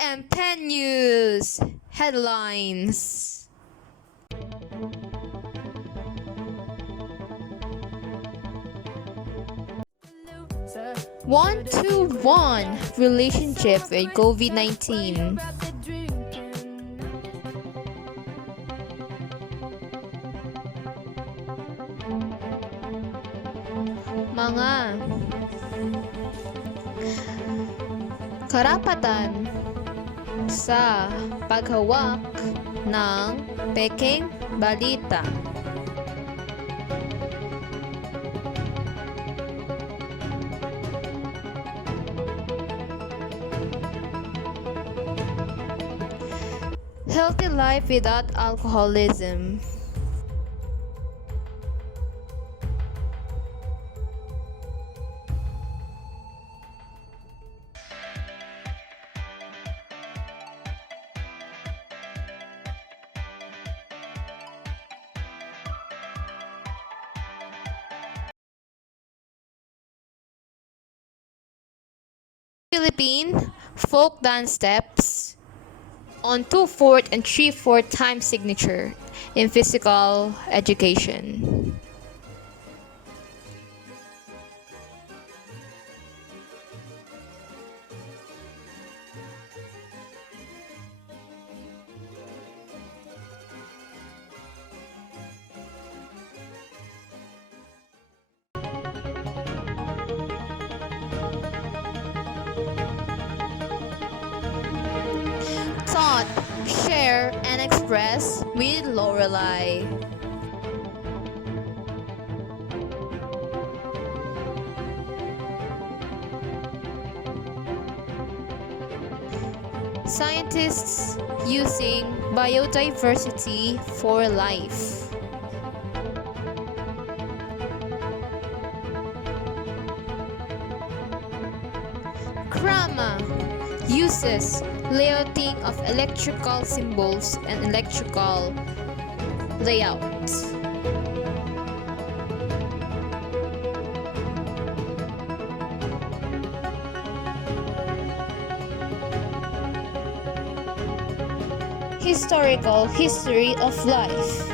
RM10 News Headlines. 1-to-1 relationship with COVID-19. Mga karapatan sa paghawak ng peking balita. Healthy life without alcoholism. Philippine folk dance steps on 2/4 and 3/4 time signature in physical education. Thought, share, and express with Lorelai. Scientists using biodiversity for life. Krama uses layouting of electrical symbols and electrical layout. Historical history of life.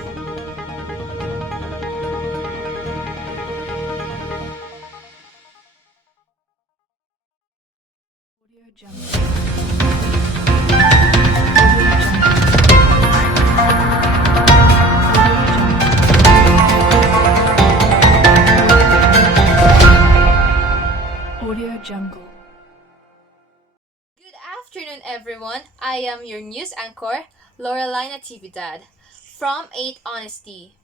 Audio Jungle. Good afternoon, everyone. I am your news anchor, Lorelai Natividad, from 8 Honesty.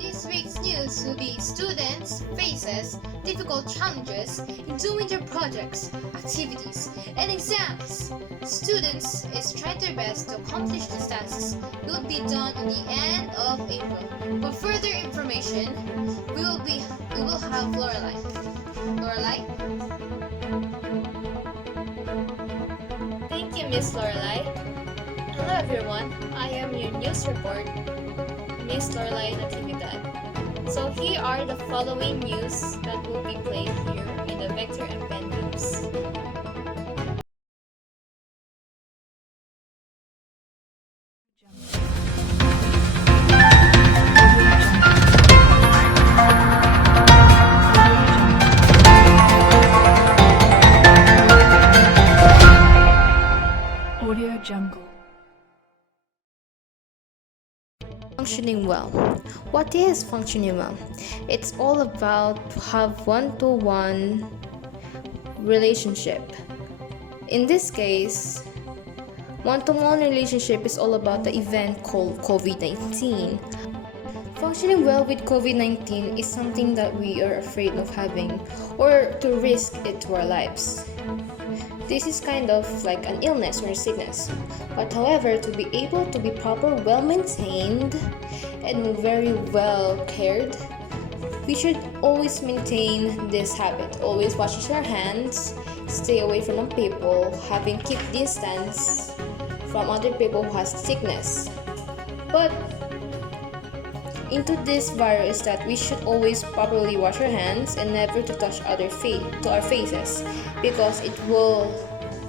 This week's news will be students faces difficult challenges in doing their projects, activities, and exams. Students is trying their best to accomplish these tasks will be done at the end of April. For further information, we will have Lorelai. Lorelai? Thank you, Miss Lorelai. Hello everyone, I am your news report, Miss Lorelai Natividad. So here are the following news that will be played here in the Vector and Pen News. Audio Jungle. Functioning well. What is functioning well? It's all about have one-to-one relationship. In this case, one-to-one relationship is all about the event called COVID-19. Functioning well with COVID-19 is something that we are afraid of having or to risk it to our lives. This is kind of like an illness or a sickness. But however, to be able to be proper, well maintained, and very well cared, we should always maintain this habit. Always wash our hands, stay away from people, having keep distance from other people who has sickness. But into this virus that we should always properly wash our hands and never to touch to our faces because it will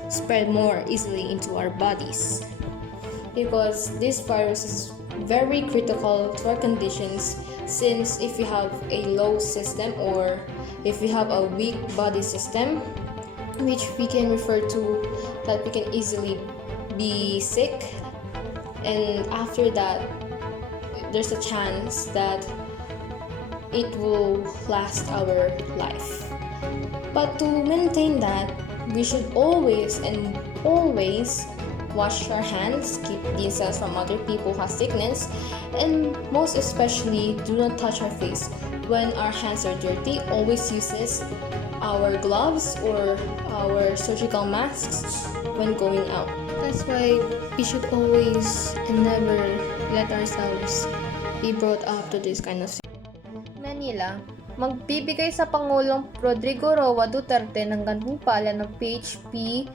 spread more easily into our bodies. Because this virus is very critical to our conditions, since if you have a low system or if you have a weak body system, which we can refer to that we can easily be sick, and after that there's a chance that it will last our life. But to maintain that, we should always wash our hands, keep distance from other people who have sickness, and most especially do not touch our face. When our hands are dirty, always uses our gloves or our surgical masks when going out. That's why we should always and never let ourselves be brought up to this kind of Manila, magbibigay sa Pangulong Rodrigo Roa Duterte ng gantimpala ng PHP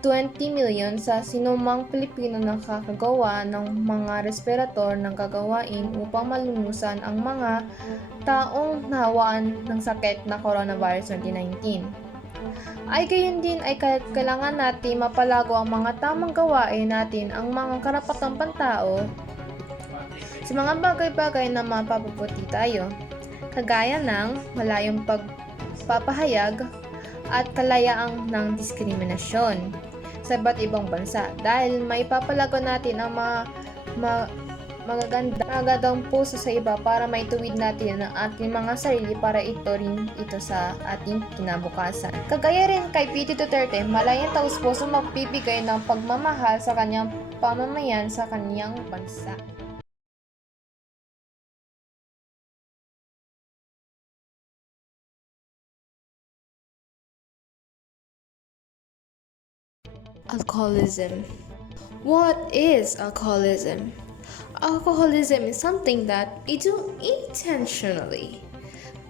20 million sa sinumang Pilipino na kakagawa ng mga respirator ng gagawain upang malunusan ang mga taong nahawaan ng sakit na coronavirus 2019. Ay gayon din ay kailangan natin mapalago ang mga tamang gawain natin ang mga karapatang pantao sa mga bagay-bagay na mapapabuti tayo, kagaya ng malayong pagpapahayag at kalayaan ng diskriminasyon sa iba't ibang bansa dahil may papalago natin ang magagandang puso sa iba para maituwid natin ang ating mga sarili para ito sa ating kinabukasan. Kagaya rin kay P.T. Duterte, malayang taus-puso magbibigay ng pagmamahal sa kanyang pamamayan sa kanyang bansa. Alcoholism. What is alcoholism? Alcoholism is something that we do intentionally.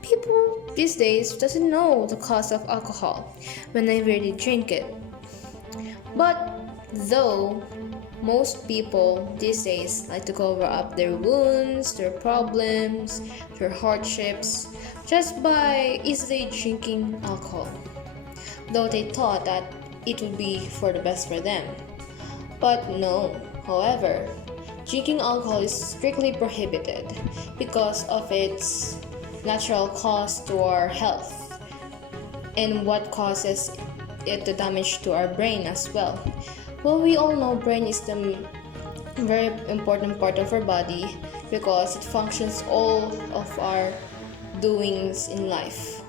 People these days doesn't know the cost of alcohol whenever they drink it. But though most people these days like to cover up their wounds, their problems, their hardships just by easily drinking alcohol, though they thought that it would be for the best for them. But no, however, drinking alcohol is strictly prohibited because of its natural cost to our health and what causes it to damage to our brain as well. Well, we all know brain is the very important part of our body because it functions all of our doings in life,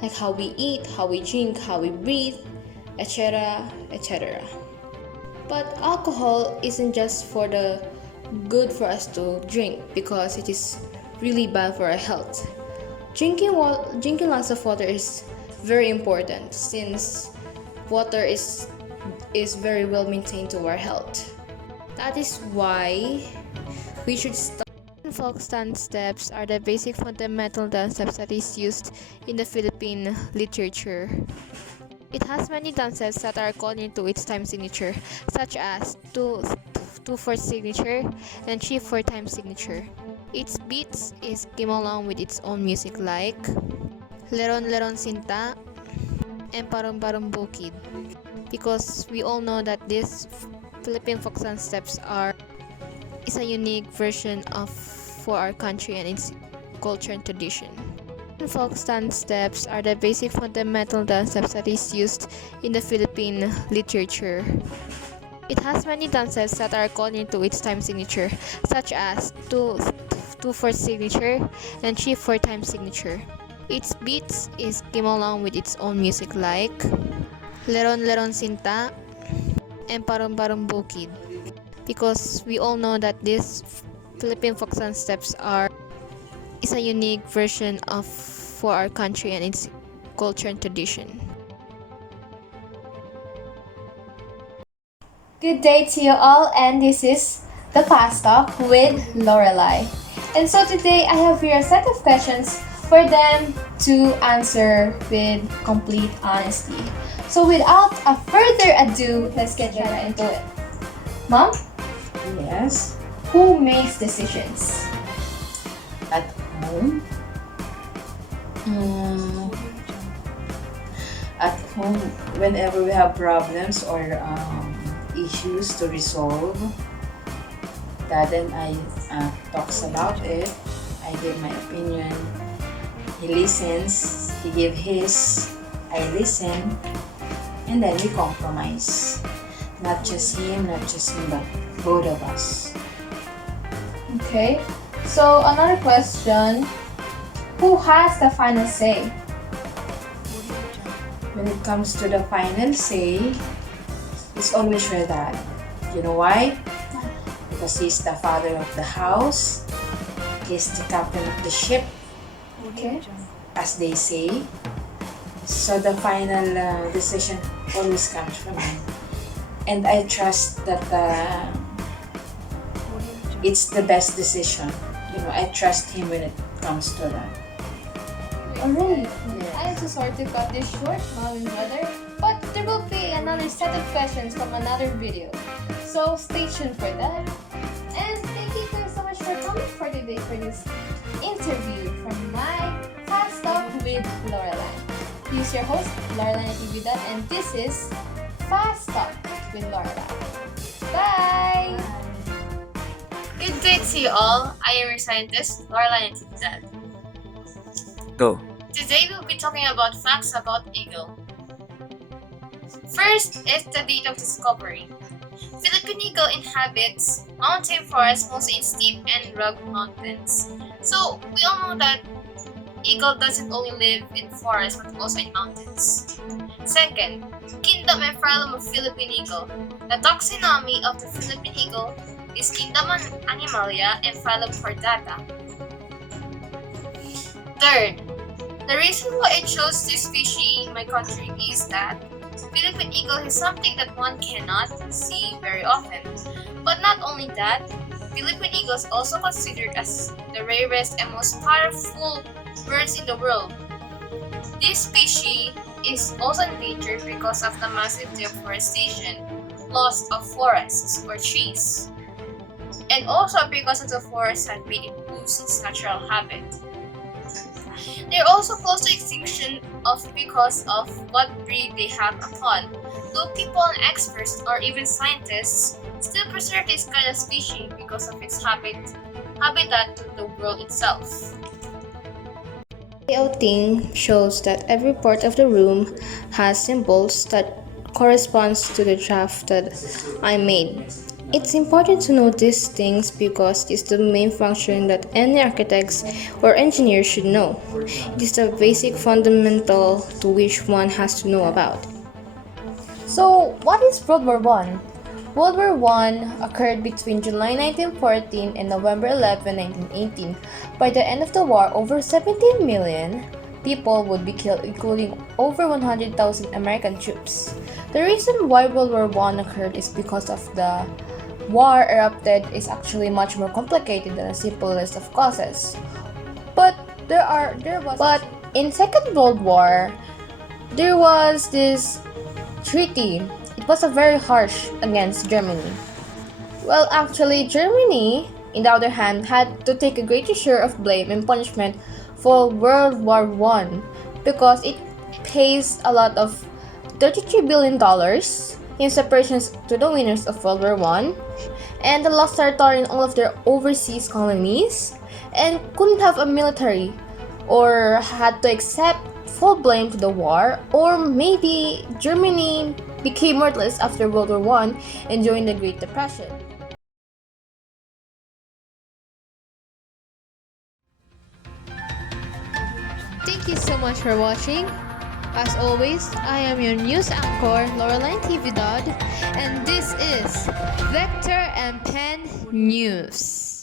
like how we eat, how we drink, how we breathe, etc., etc. But alcohol isn't just for the good for us to drink because it is really bad for our health. Drinking lots of water is very important since water is very well maintained to our health. That is why we should start. Folk dance steps are the basic fundamental dance steps that is used in the Philippine literature. It has many dance steps that are according to its time signature, such as 2/4 signature and 3/4 time signature. Its beats came along with its own music like Leron Leron Sinta and Parum Parum Bukid, because we all know that these Philippine folk dance steps is a unique version for our country and its culture and tradition. Folk dance steps are the basic fundamental dance steps that is used in the Philippine literature. It has many dance steps that are according to its time signature, such as 2/4 signature and 3/4 time signature. Its beats came along with its own music like Leron Leron Sinta and Parum Parum Bukid, because we all know that these Philippine folk dance steps is a unique version for our country and its culture and tradition. Good day to you all, and this is the Fast Talk with Lorelai. And so today I have here a set of questions for them to answer with complete honesty. So without a further ado, let's get right into it. Mom, Yes. who makes decisions? at home. Mm, at home, whenever we have problems or issues to resolve, Dad and I talks about it. I give my opinion. He listens. He give his. I listen. And then we compromise. Not just him, but both of us. Okay. So another question. Who has the final say? When it comes to the final say, it's always your dad. You know why? Because he's the father of the house. He's the captain of the ship, Okay. as they say. So the final decision always comes from him. And I trust that it's the best decision. I trust him when it comes to that. Alright. I am so sorry to cut this short, mom and brother, but there will be another set of questions from another video. So stay tuned for that. And thank you guys so much for coming for today for this interview from my Fast Talk with Laureline. He's your host, Laureline Atividad, and this is Fast Talk with Laureline. Bye! Good day to you all. I am your scientist, Laureline Atividad. Go. Today we'll be talking about facts about eagle. First is the date of discovery. Philippine eagle inhabits mountain forests, mostly in steep and rugged mountains. So we all know that eagle doesn't only live in forests but also in mountains. Second, kingdom and phylum of Philippine eagle. The taxonomy of the Philippine eagle is Kingdom Animalia and phylum Chordata. Third, the reason why I chose this species in my country is that Philippine eagle is something that one cannot see very often. But not only that, Philippine eagle is also considered as the rarest and most powerful birds in the world. This species is also endangered because of the massive deforestation, loss of forests or trees, and also because of the forest had made it lose its natural habitat. They are also close to extinction because of what breed they have upon, though people and experts or even scientists still preserve this kind of species because of its habitat to the world itself. Layouting shows that every part of the room has symbols that corresponds to the draft that I made. It's important to know these things because it's the main function that any architects or engineer should know. It is the basic fundamental to which one has to know about. So, what is World War I? World War I occurred between July 1914 and November 11, 1918. By the end of the war, over 17 million people would be killed, including over 100,000 American troops. The reason why World War I occurred is because of the war erupted is actually much more complicated than a simple list of causes. But in Second World War, there was this treaty. It was a very harsh against Germany. Well, actually, Germany, in the other hand, had to take a greater share of blame and punishment for World War I because it pays a lot of $33 billion in separations to the winners of World War I, and the lost territory in all of their overseas colonies, and couldn't have a military, or had to accept full blame for the war, or maybe Germany became worthless after World War I and during the Great Depression. Thank you so much for watching. As always, I am your news anchor, Laureline Atividad, and this is Vector and Pen News.